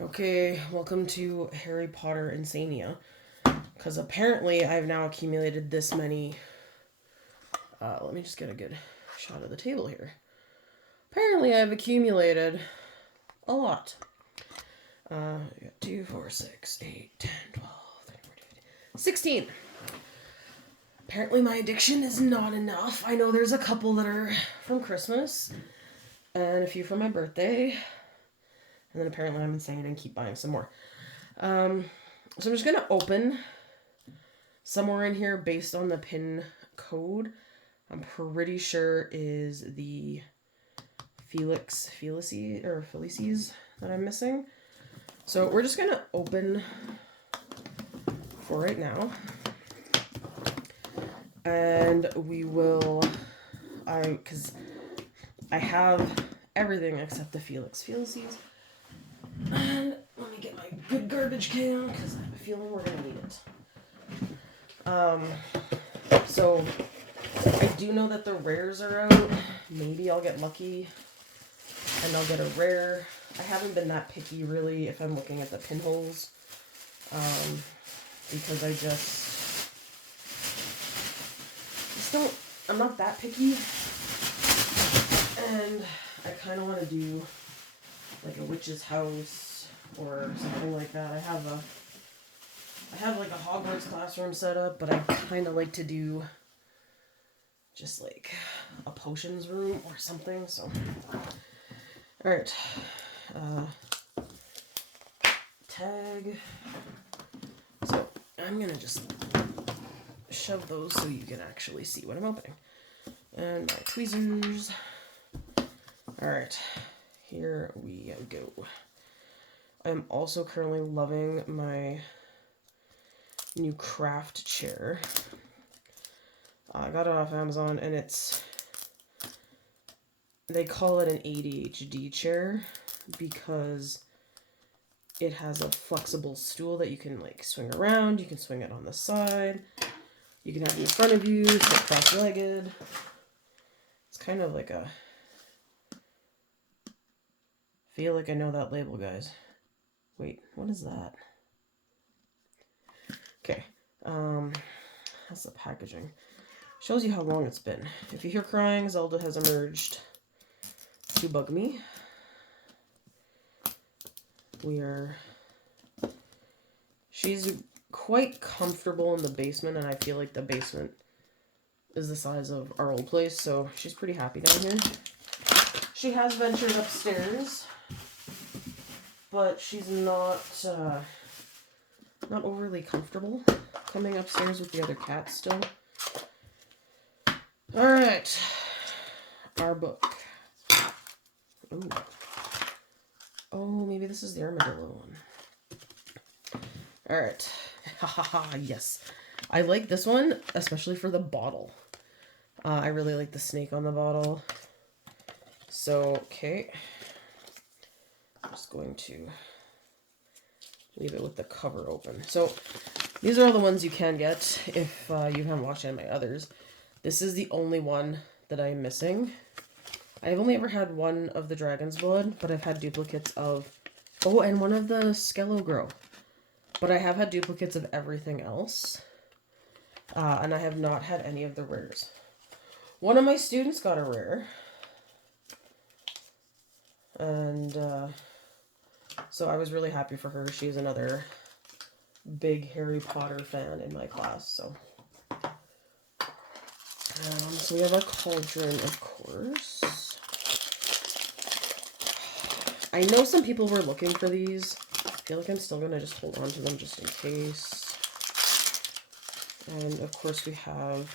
Okay, welcome to Harry Potter Insania. Because apparently I've now accumulated this many. Let me just get a good shot of the table here. Apparently I've accumulated a lot. We got 2, 4, 6, 8, 10, 12, 13, 14, 15, 16. Apparently my addiction is not enough. I know there's a couple that are from Christmas and a few from my birthday. And then apparently I'm insane and keep buying some more. So I'm just going to open somewhere in here based on the pin code. I'm pretty sure is the Felices that I'm missing. So we're just going to open for right now. And we will, because I have everything except the Felices. And let me get my good garbage can because I have a feeling we're going to need it. So I do know that the rares are out. Maybe I'll get lucky and I'll get a rare. I haven't been that picky really if I'm looking at the pinholes. Because I just don't, I'm not that picky. And I kind of want to do like a witch's house or something like that. I have like a Hogwarts classroom set up, but I kind of like to do just like a potions room or something. So, all right, tag. So I'm gonna just shove those so you can actually see what I'm opening. And my tweezers. All right. Here we go. I'm also currently loving my new craft chair. I got it off Amazon and they call it an ADHD chair because it has a flexible stool that you can like swing around. You can swing it on the side. You can have it in front of you, sit cross-legged. It's kind of like a... Feel like I know that label, guys. Wait, what is that? Okay, that's the packaging. Shows you how long it's been. If you hear crying, Zelda has emerged to bug me. She's quite comfortable in the basement, and I feel like the basement is the size of our old place, so she's pretty happy down here. She has ventured upstairs, but she's not overly comfortable coming upstairs with the other cats still. All right, our book. Ooh. Oh, maybe this is the armadillo one. All right, yes, I like this one especially for the bottle. I really like the snake on the bottle. So okay. I'm just going to leave it with the cover open. So these are all the ones you can get if you haven't watched any of my others. This is the only one that I'm missing. I've only ever had one of the Dragon's Blood, but I've had duplicates of... Oh, and one of the Skelogro. But I have had duplicates of everything else. And I have not had any of the rares. One of my students got a rare. And... so I was really happy for her. She's another big Harry Potter fan in my class. So we have our cauldron, of course. I know some people were looking for these. I feel like I'm still going to just hold on to them just in case. And of course we have...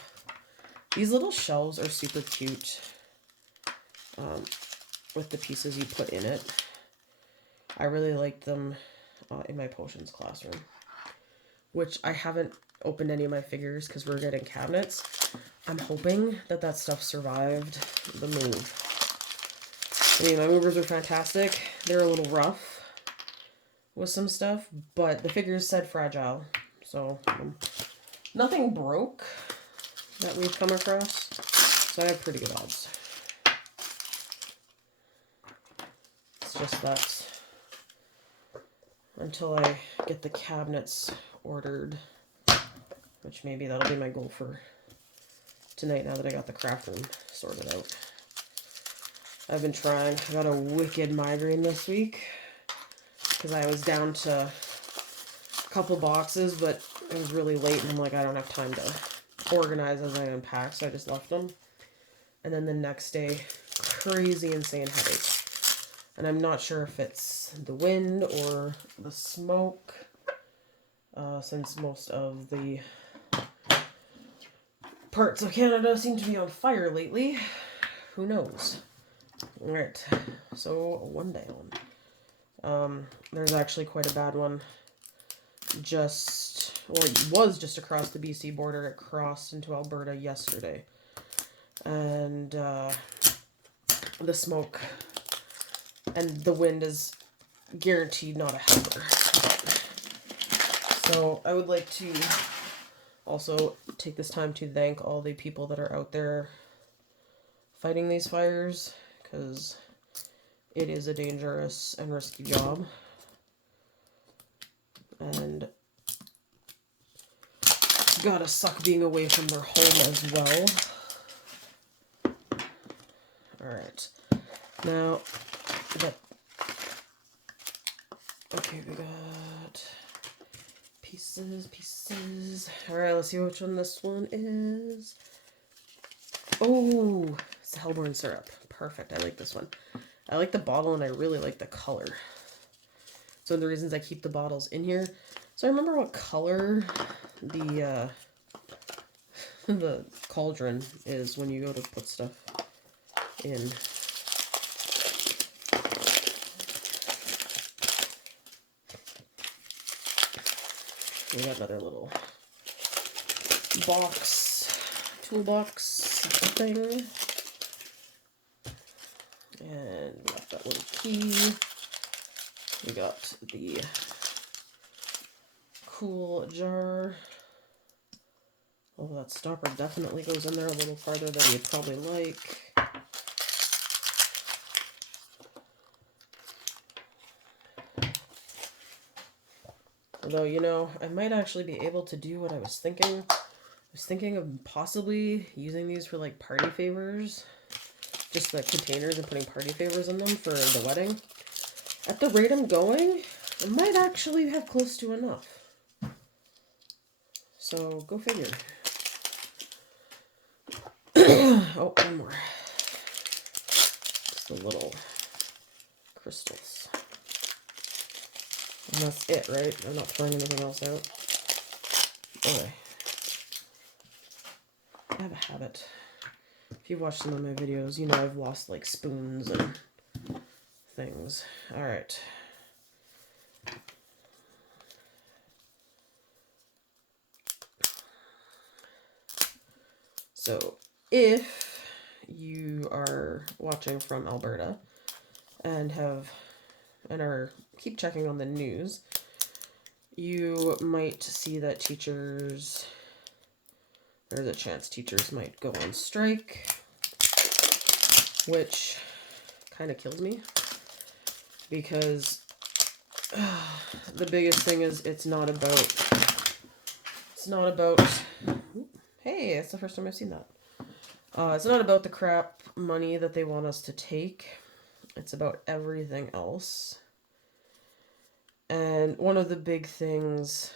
These little shelves are super cute. With the pieces you put in it. I really liked them in my potions classroom, which I haven't opened any of my figures because we're getting cabinets. I'm hoping that stuff survived the move. I mean, my movers are fantastic. They're a little rough with some stuff, but the figures said fragile, so nothing broke that we've come across, so I have pretty good odds. It's just that until I get the cabinets ordered, which maybe that'll be my goal for tonight now that I got the craft room sorted out. I've been trying. I got a wicked migraine this week because I was down to a couple boxes, but it was really late and I'm like, I don't have time to organize as I unpack, so I just left them. And then the next day, crazy insane headache. And I'm not sure if it's the wind or the smoke, since most of the parts of Canada seem to be on fire lately. Who knows? Alright, so one down. There's actually quite a bad one. It was just across the BC border. It crossed into Alberta yesterday. And the smoke and the wind is guaranteed not a helper. So I would like to also take this time to thank all the people that are out there fighting these fires, because it is a dangerous and risky job. And gotta suck being away from their home as well. Alright. Now, okay, we got pieces. Alright, let's see which one this one is. Oh, it's the Hellborn syrup. Perfect, I like this one. I like the bottle and I really like the color. So the reasons I keep the bottles in here. So I remember what color the the cauldron is when you go to put stuff in. We got another little toolbox thing. And we got that little key. We got the cool jar. Oh, that stopper definitely goes in there a little farther than you'd probably like. Although, you know, I might actually be able to do what I was thinking. I was thinking of possibly using these for, like, party favors. Just the containers and putting party favors in them for the wedding. At the rate I'm going, I might actually have close to enough. So, go figure. Oh, one more. Just the little crystals. And that's it, right? I'm not throwing anything else out. Okay. I have a habit. If you've watched some of my videos, you know I've lost, like, spoons and things. Alright. So, if you are watching from Alberta and keep checking on the news, you might see that there's a chance teachers might go on strike, which kind of kills me, because the biggest thing is it's not about, hey, it's the first time I've seen that. It's not about the crap money that they want us to take. It's about everything else. And one of the big things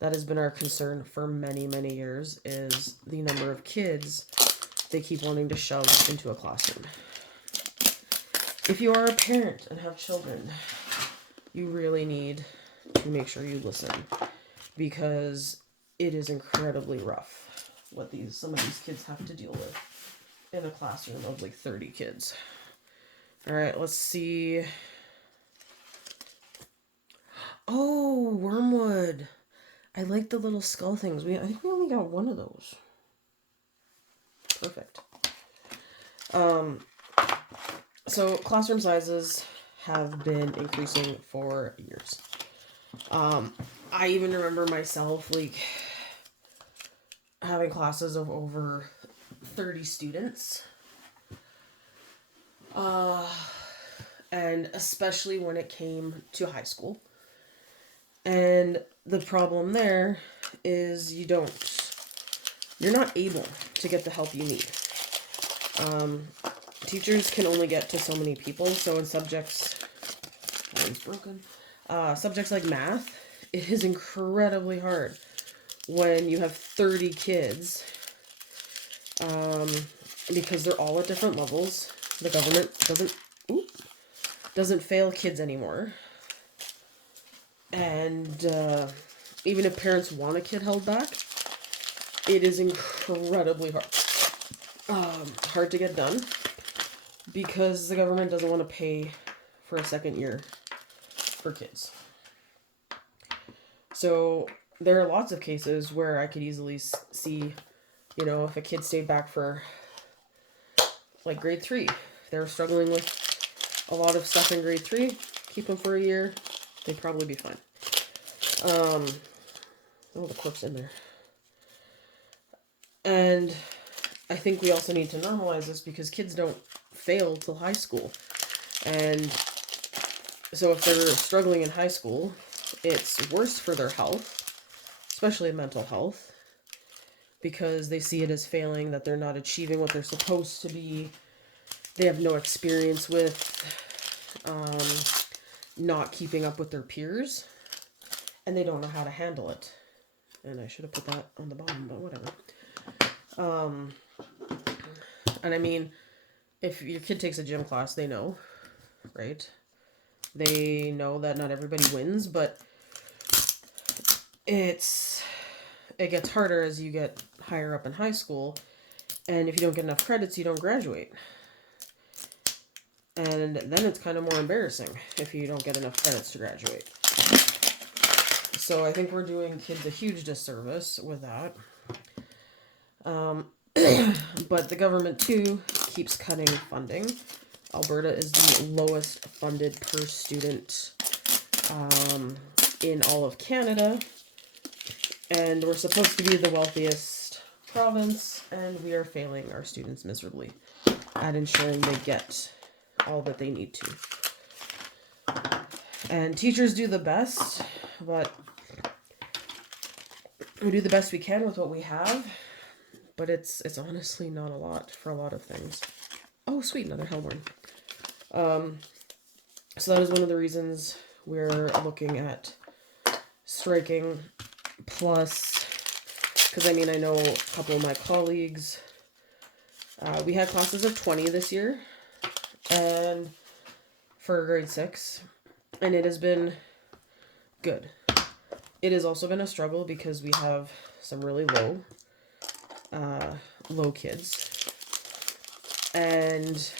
that has been our concern for many, many years is the number of kids they keep wanting to shove into a classroom. If you are a parent and have children, you really need to make sure you listen, because it is incredibly rough what some of these kids have to deal with in a classroom of like 30 kids. All right, let's see. Oh, wormwood. I like the little skull things. I think we only got one of those. Perfect. So classroom sizes have been increasing for years. I even remember myself, like, having classes of over 30 students. and especially when it came to high school. And the problem there is you're not able to get the help you need. Teachers can only get to so many people, so in subjects, mine's broken, subjects like math, it is incredibly hard when you have 30 kids, because they're all at different levels. The government doesn't fail kids anymore. And even if parents want a kid held back, it is incredibly hard to get done because the government doesn't want to pay for a second year for kids. So there are lots of cases where I could easily see, if a kid stayed back for like grade 3, they were struggling with a lot of stuff in grade 3, keep them for a year, they'd probably be fine. The corpse in there. And I think we also need to normalize this because kids don't fail till high school. And so if they're struggling in high school, it's worse for their health, especially mental health, because they see it as failing, that they're not achieving what they're supposed to be. They have no experience with not keeping up with their peers, and they don't know how to handle it. And I should have put that on the bottom, but whatever. And I mean, if your kid takes a gym class, they know, right? They know that not everybody wins, but it gets harder as you get higher up in high school, and if you don't get enough credits, you don't graduate. And then it's kind of more embarrassing if you don't get enough credits to graduate. So I think we're doing kids a huge disservice with that. But the government too keeps cutting funding. Alberta is the lowest funded per student in all of Canada. And we're supposed to be the wealthiest province, and we are failing our students miserably at ensuring they get all that they need to. And teachers do the best, but we do the best we can with what we have, but it's honestly not a lot for a lot of things. Oh, sweet, another Hellborn. So that is one of the reasons we're looking at striking, plus, because I know a couple of my colleagues, we had classes of 20 this year, and for grade 6, and it has been good. It has also been a struggle because we have some really low kids, and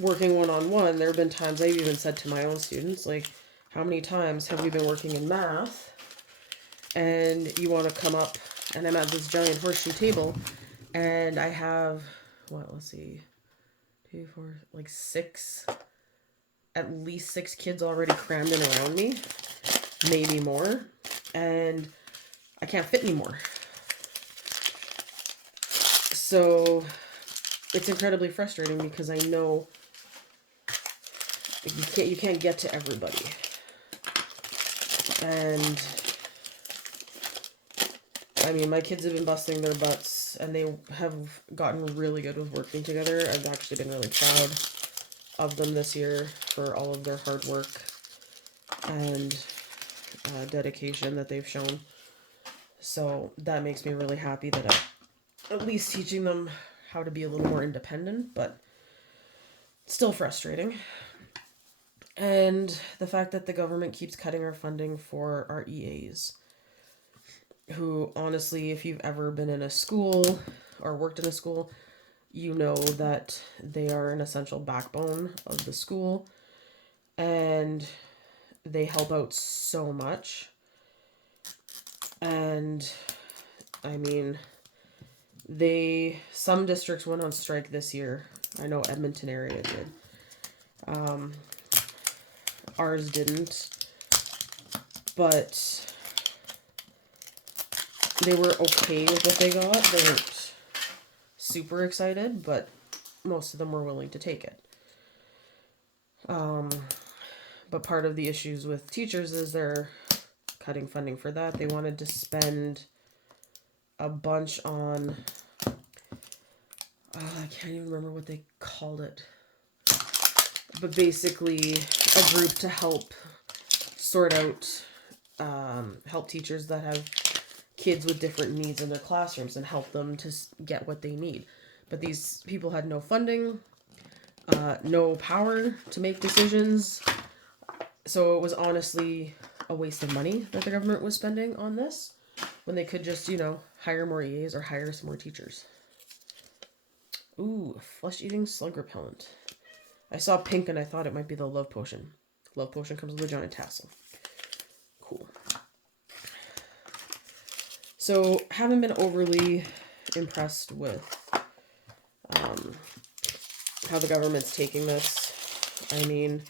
working one-on-one, there have been times I've even said to my own students, like, how many times have we been working in math, and you want to come up, and I'm at this giant horseshoe table, and I have, let's see, 2, 4, like 6, at least 6 kids already crammed in around me, maybe more, and I can't fit anymore. So it's incredibly frustrating because I know you can't get to everybody. And I mean, my kids have been busting their butts, and they have gotten really good with working together. I've actually been really proud of them this year for all of their hard work and dedication that they've shown. So that makes me really happy that I'm at least teaching them how to be a little more independent, but still frustrating. And the fact that the government keeps cutting our funding for our EAs, who honestly, if you've ever been in a school or worked in a school, you know that they are an essential backbone of the school, and they help out so much. And I mean, some districts went on strike this year. I know Edmonton area did. Ours didn't, but they were okay with what they got. They weren't super excited, but most of them were willing to take it. But part of the issues with teachers is they're cutting funding for that. They wanted to spend a bunch on, I can't even remember what they called it, but basically a group to help sort out, help teachers that have kids with different needs in their classrooms and help them to get what they need. But these people had no funding, no power to make decisions. So it was honestly a waste of money that the government was spending on this when they could just, hire more EAs or hire some more teachers. Ooh, flesh-eating slug repellent. I saw pink and I thought it might be the love potion. Love potion comes with a giant tassel. Cool. So, haven't been overly impressed with how the government's taking this. I mean,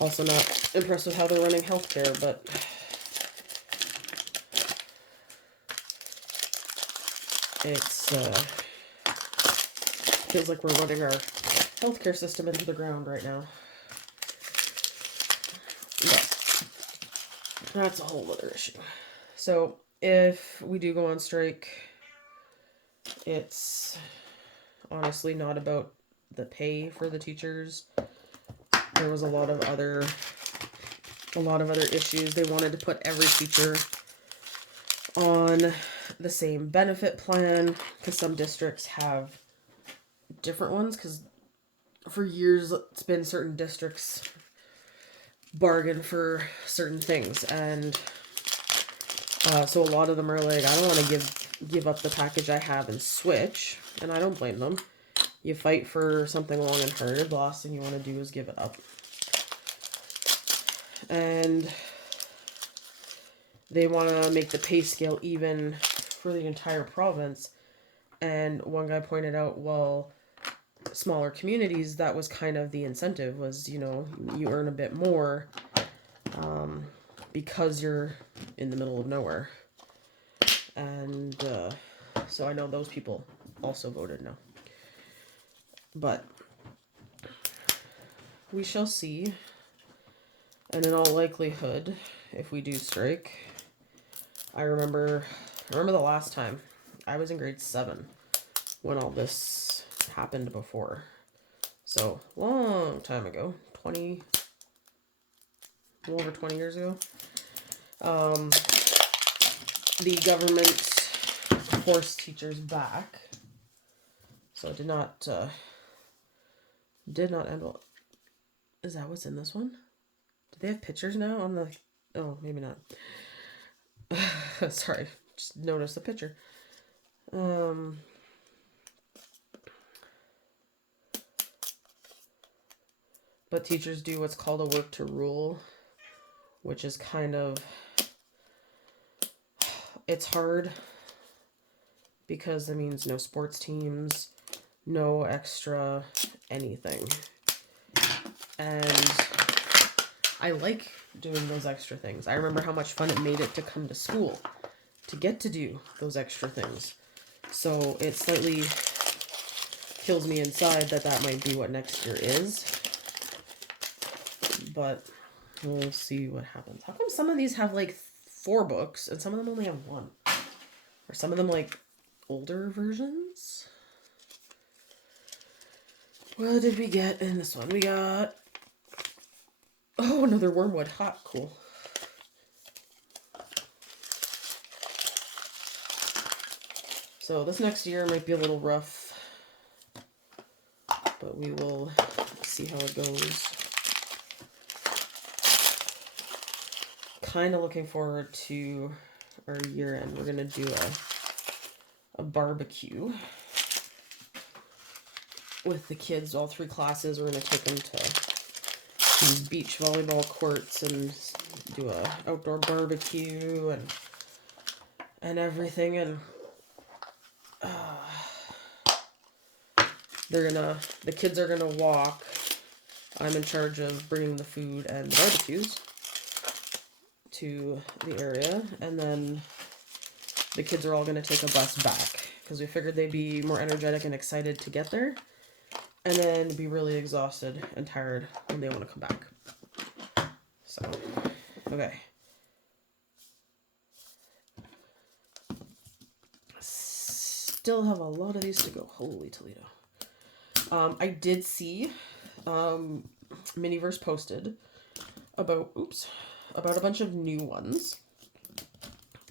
also not impressed with how they're running healthcare, but it's feels like we're running our healthcare system into the ground right now. But that's a whole other issue. So if we do go on strike, it's honestly not about the pay for the teachers. There was a lot of other issues. They wanted to put every teacher on the same benefit plan because some districts have different ones, because for years it's been certain districts bargain for certain things, and so a lot of them are like, I don't want to give up the package I have and switch, and I don't blame them. You fight for something long and hard, the last thing you want to do is give it up. And they want to make the pay scale even for the entire province. And one guy pointed out, well, smaller communities, that was kind of the incentive, was, you earn a bit more because you're in the middle of nowhere. And so I know those people also voted no. But we shall see. And in all likelihood, if we do strike, I remember the last time I was in grade 7 when all this happened before. So, long time ago, over 20 years ago. The government forced teachers back. So it did not end well. Is that what's in this one? Do they have pictures now on the... Oh, maybe not. Sorry, just noticed the picture. But teachers do what's called a work to rule, which is kind of... It's hard because it means no sports teams, no extra anything. And I like doing those extra things. I remember how much fun it made it to come to school, to get to do those extra things. So it slightly kills me inside that might be what next year is. But we'll see what happens. How come some of these have like 4 books and some of them only have 1? Or some of them like older versions? What did we get in this one? We got... Oh, another Wormwood. Hot. Cool. So this next year might be a little rough, but we will see how it goes. Kind of looking forward to our year end. We're going to do a barbecue with the kids, all 3 classes. We're going to take them to these beach volleyball courts and do a outdoor barbecue and everything. And the kids are gonna walk. I'm in charge of bringing the food and the barbecues to the area, and then the kids are all gonna take a bus back because we figured they'd be more energetic and excited to get there. and then be really exhausted and tired when they want to come back. So, okay. Still have a lot of these to go. Holy Toledo. I did see Miniverse posted about a bunch of new ones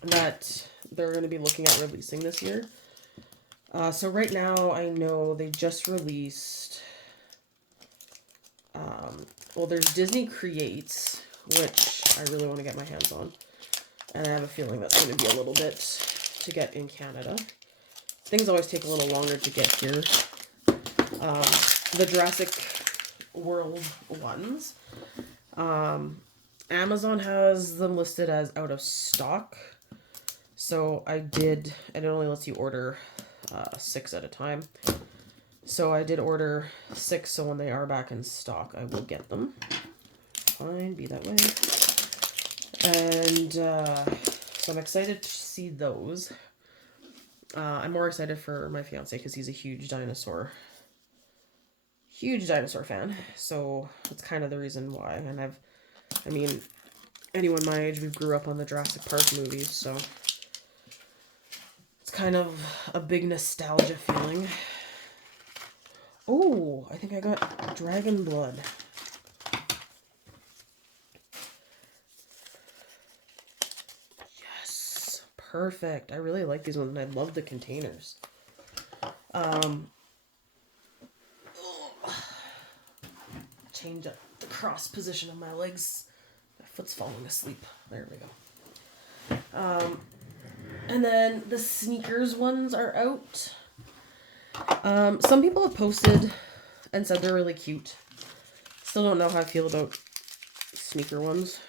that they're going to be looking at releasing this year. So right now, I know they just released, well, there's Disney Creates, which I really want to get my hands on. And I have a feeling that's going to be a little bit to get in Canada. Things always take a little longer to get here. The Jurassic World ones. Amazon has them listed as out of stock. So it only lets you order 6 at a time. So I did order 6, so when they are back in stock, I will get them. Fine, be that way. And so I'm excited to see those. I'm more excited for my fiance because he's a huge dinosaur fan. So that's kind of the reason why. And anyone my age, we grew up on the Jurassic Park movies, so it's kind of a big nostalgia feeling. Oh, I think I got Dragon Blood. Yes, perfect. I really like these ones, and I love the containers. Change up the cross position of my legs. My foot's falling asleep. There we go. And then the sneakers ones are out. Some people have posted and said they're really cute. Still don't know how I feel about sneaker ones.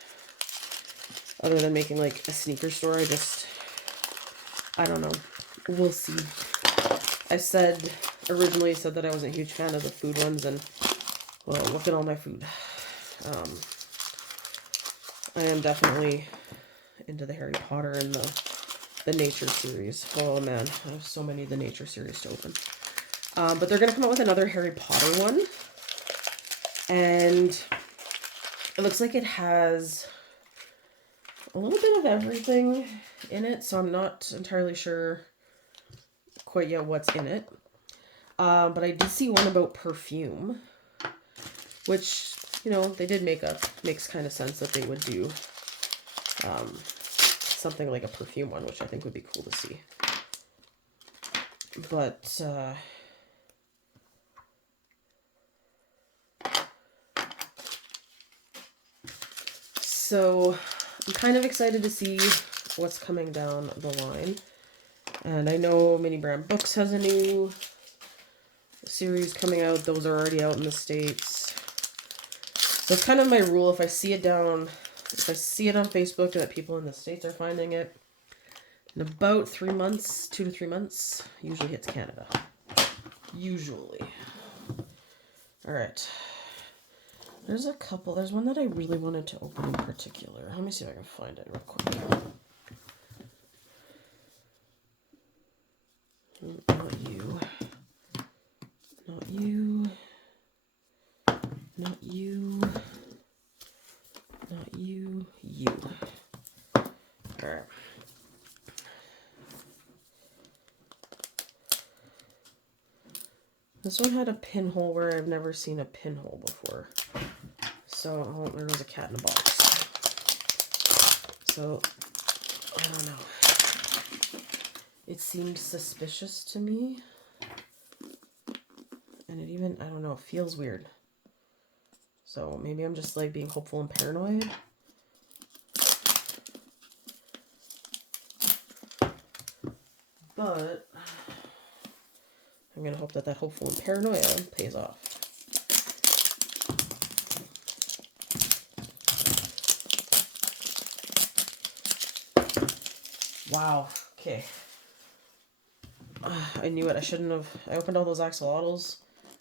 Other than making like a sneaker store, I don't know. We'll see. I originally said that I wasn't a huge fan of the food ones, and well, look at all my food. I am definitely into the Harry Potter and the Nature series. Oh man, I have so many of the Nature series to open. But they're going to come out with another Harry Potter one. And it looks like it has a little bit of everything in it, so I'm not entirely sure quite yet what's in it. But I did see one about perfume, which, they did makes kind of sense that they would do something like a perfume one, which I think would be cool to see. But so I'm kind of excited to see what's coming down the line. And I know Mini Brand Books has a new series coming out. Those are already out in the States. So it's kind of my rule. If I see it on Facebook that people in the States are finding it, in about 3 months, 2 to 3 months, usually hits Canada. Usually. All right. There's one that I really wanted to open in particular. Let me see if I can find it real quick. Not you. Not you. Not you. Not you. You. Alright. This one had a pinhole where I've never seen a pinhole before. So, there was a cat in a box. So, I don't know. It seemed suspicious to me. And it even, I don't know, it feels weird. So, maybe I'm just like being hopeful and paranoid. But I'm going to hope that hopeful and paranoia pays off. Wow. Okay. I knew it. I shouldn't have. I opened all those axolotls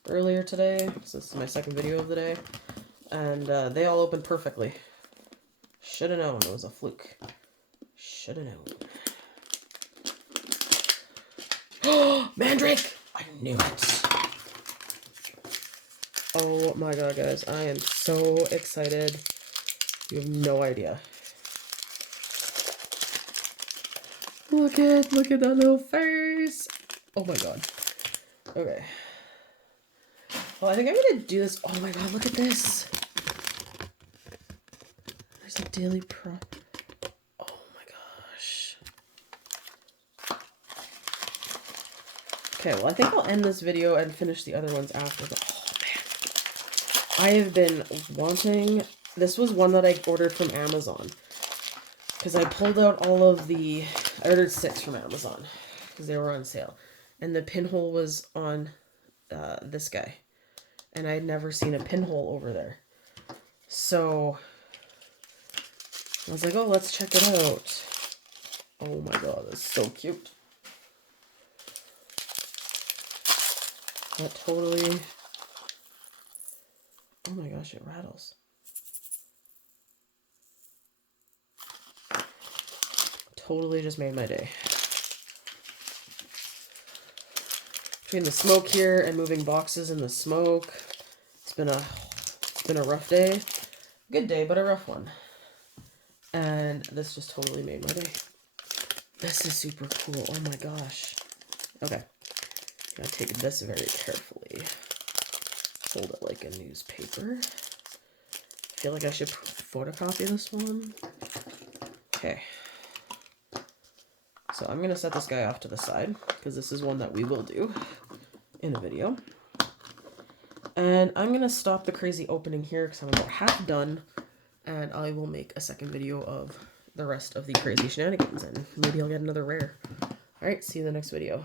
earlier today. So this is my second video of the day. And they all opened perfectly. Should have known it was a fluke. Should have known. Oh, Mandrake! I knew it. Oh my god, guys. I am so excited. You have no idea. Look at that little face. Oh my god. Okay. Well, I think I'm gonna do this. Oh my god, look at this. There's a daily pro. Oh my gosh. Okay, well, I think I'll end this video and finish the other ones after. But oh man, I have been wanting. This was one that I ordered from Amazon because I pulled out all of the. I ordered 6 from Amazon because they were on sale, and the pinhole was on this guy, and I had never seen a pinhole over there. So I was like, oh, let's check it out. Oh my god, that's so cute. That totally... Oh my gosh, it rattles. Totally just made my day. Between the smoke here and moving boxes in the smoke, it's been a rough day. Good day, but a rough one. And this just totally made my day. This is super cool. Oh my gosh. Okay. Gotta take this very carefully. Hold it like a newspaper. I feel like I should photocopy this one. Okay. So I'm gonna set this guy off to the side because this is one that we will do in a video. And I'm gonna stop the crazy opening here because I'm about half done, and I will make a second video of the rest of the crazy shenanigans, and maybe I'll get another rare. Alright, see you in the next video.